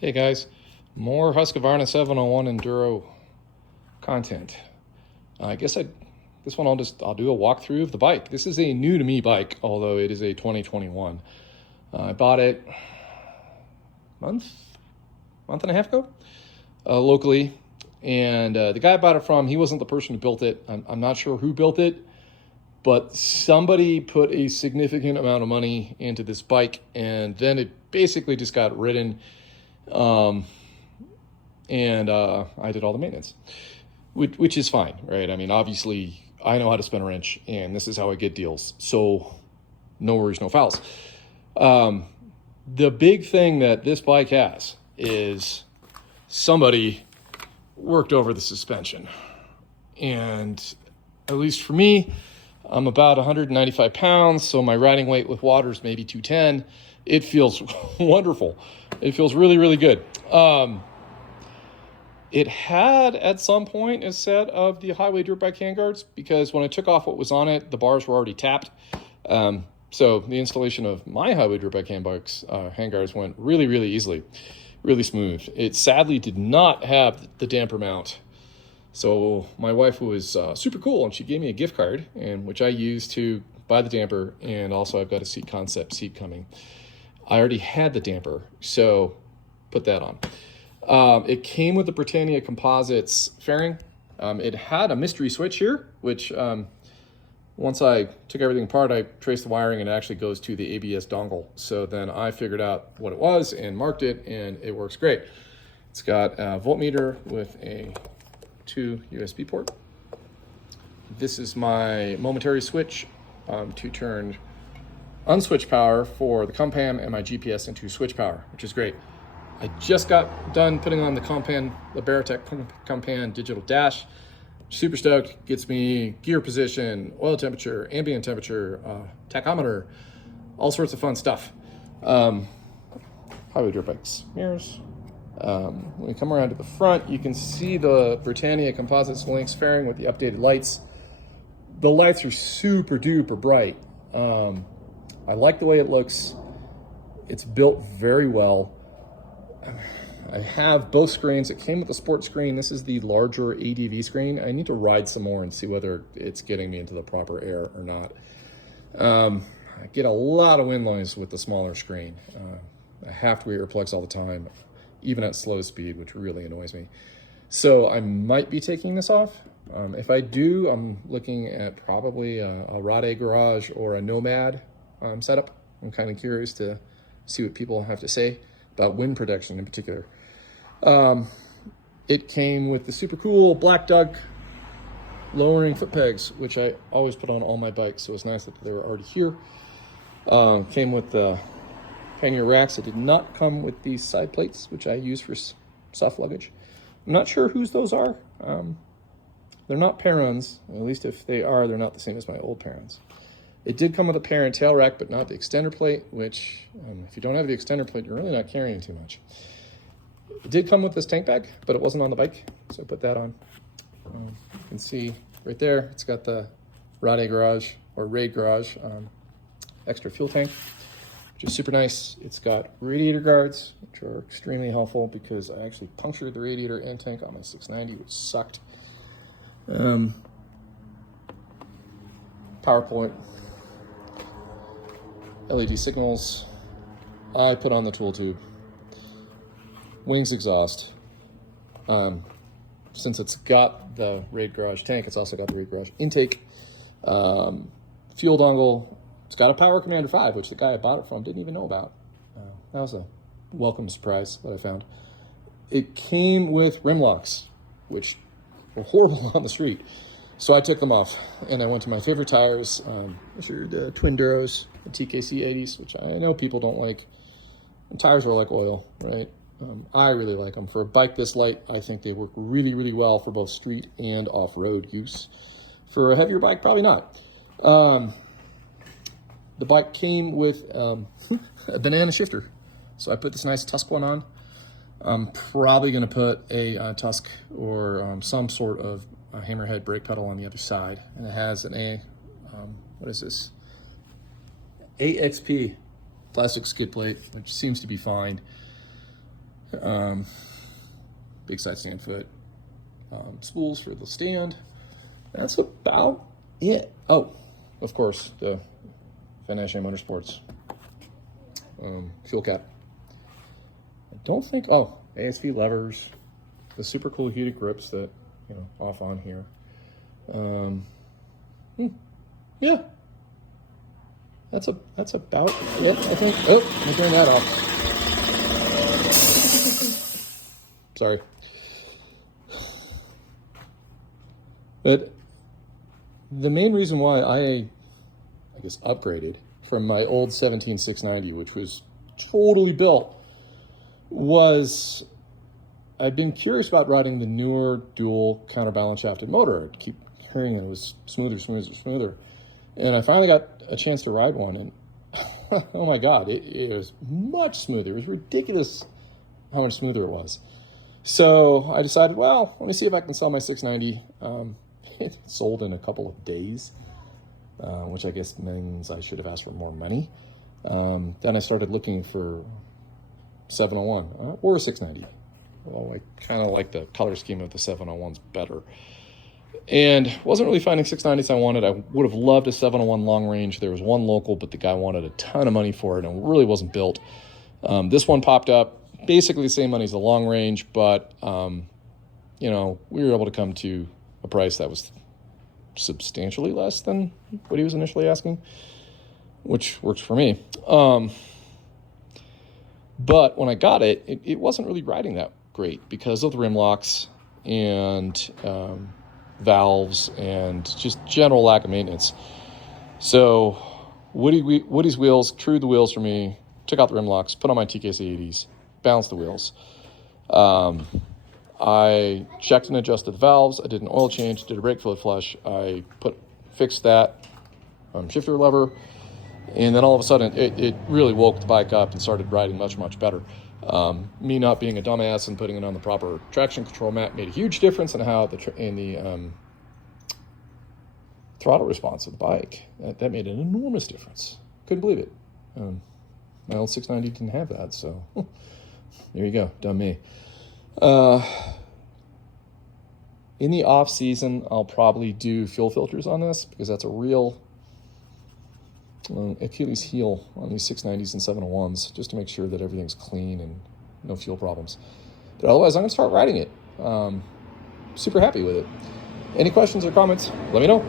Hey guys, more HUSQVARNA 701 Enduro content. This one I'll do a walkthrough of the bike. This is a new to me bike, although it is a 2021. I bought it month and a half ago, locally. And the guy I bought it from, he wasn't the person who built it. I'm not sure who built it, but somebody put a significant amount of money into this bike, and then it basically just got ridden. I did all the maintenance, which is fine, right? I mean, obviously, I know how to spin a wrench, and this is how I get deals. So, no worries, no fouls. The big thing that this bike has is somebody worked over the suspension. And at least for me, I'm about 195 pounds, so my riding weight with water is maybe 210. It feels wonderful. It feels really, really good. It had, at some point, a set of the highway dirt bike handguards, because when I took off what was on it, the bars were already tapped. So the installation of my highway dirt bike handguards went really, really easily, really smooth. It sadly did not have the damper mount. So my wife was super cool, and she gave me a gift card, which I used to buy the damper, and also I've got a seat concept seat coming. I already had the damper, so put that on. It came with the Britannia Composites fairing. It had a mystery switch here, which once I took everything apart, I traced the wiring, and it actually goes to the ABS dongle. So then I figured out what it was and marked it, and it works great. It's got a voltmeter with a 2 USB port. This is my momentary switch to turn unswitch power for the Compan and my GPS into switch power, which is great. I just got done putting on the Baratech Compan digital dash. Super stoked. Gets me gear position, oil temperature, ambient temperature, tachometer, all sorts of fun stuff. Highway dirt bikes, mirrors. When we come around to the front, you can see the Britannia Composites Lynx fairing with the updated lights. The lights are super duper bright. I like the way it looks. It's built very well. I have both screens. It came with the sport screen. This is the larger ADV screen. I need to ride some more and see whether it's getting me into the proper air or not. I get a lot of wind noise with the smaller screen. I have to wear earplugs all the time, even at slow speed, which really annoys me. So I might be taking this off. If I do, I'm looking at probably a Rade Garage or a Nomad setup. I'm kind of curious to see what people have to say about wind protection in particular. It came with the super cool Black Duck lowering foot pegs, which I always put on all my bikes, so it's nice that they were already here. Came with the pannier racks. It did not come with these side plates, which I use for soft luggage. I'm not sure whose those are. They're not Perron's. At least if they are, they're not the same as my old Perron's. It did come with a parent tail rack, but not the extender plate, which if you don't have the extender plate, you're really not carrying too much. It did come with this tank bag, but it wasn't on the bike, so I put that on. You can see right there, it's got the Rade Garage or Raid Garage extra fuel tank, which is super nice. It's got radiator guards, which are extremely helpful because I actually punctured the radiator and tank on my 690, which sucked. PowerPoint, LED signals. I put on the tool tube. Wings exhaust. Since it's got the Raid Garage tank, it's also got the Raid Garage intake. Fuel dongle. It's got a Power Commander 5, which the guy I bought it from didn't even know about. That was a welcome surprise that I found. It came with rim locks, which were horrible on the street. So I took them off, and I went to my favorite tires. These are the Twin Duros, the TKC 80s, which I know people don't like. And tires are like oil, right? I really like them. For a bike this light, I think they work really, really well for both street and off-road use. For a heavier bike, probably not. The bike came with a banana shifter. So I put this nice Tusk one on. I'm probably going to put a Tusk or some sort of a hammerhead brake pedal on the other side. And it has an what is this? AXP plastic skid plate, which seems to be fine. Big side stand foot. Spools for the stand. That's about it. Oh, of course, the Finesse Motorsports fuel cap. I don't think, oh, ASV levers, the super cool heated grips that, off on here. Yeah. That's about it, I think. Oh, I'm turning that off. Sorry. But the main reason why I guess upgraded from my old 17690, which was totally built, was I'd been curious about riding the newer dual counterbalance shafted motor. I'd keep hearing it was smoother. And I finally got a chance to ride one, and oh my God, it was much smoother. It was ridiculous how much smoother it was. So I decided, well, let me see if I can sell my 690. It sold in a couple of days, which I guess means I should have asked for more money. Then I started looking for 701 or 690. Well, I kind of like the color scheme of the 701s better. And wasn't really finding 690s I wanted. I would have loved a 701 long range. There was one local, but the guy wanted a ton of money for it and it really wasn't built. This one popped up, basically the same money as the long range, but, we were able to come to a price that was substantially less than what he was initially asking, which works for me. But when I got it, it wasn't really riding that great because of the rim locks and valves and just general lack of maintenance. So Woody's wheels trued the wheels for me, took out the rim locks, put on my TKC 80s, balanced the wheels. I checked and adjusted the valves. I did an oil change, did a brake fluid flush. I fixed that shifter lever. And then all of a sudden, it really woke the bike up and started riding much, much better. Me not being a dumbass and putting it on the proper traction control mat made a huge difference in how the throttle response of the bike. That made an enormous difference. Couldn't believe it. My old 690 didn't have that, so there you go, dumb me. In the off season, I'll probably do fuel filters on this because that's a real Achilles heel on these 690s and 701s, just to make sure that everything's clean and no fuel problems. But otherwise, I'm going to start riding it. Super happy with it. Any questions or comments, let me know.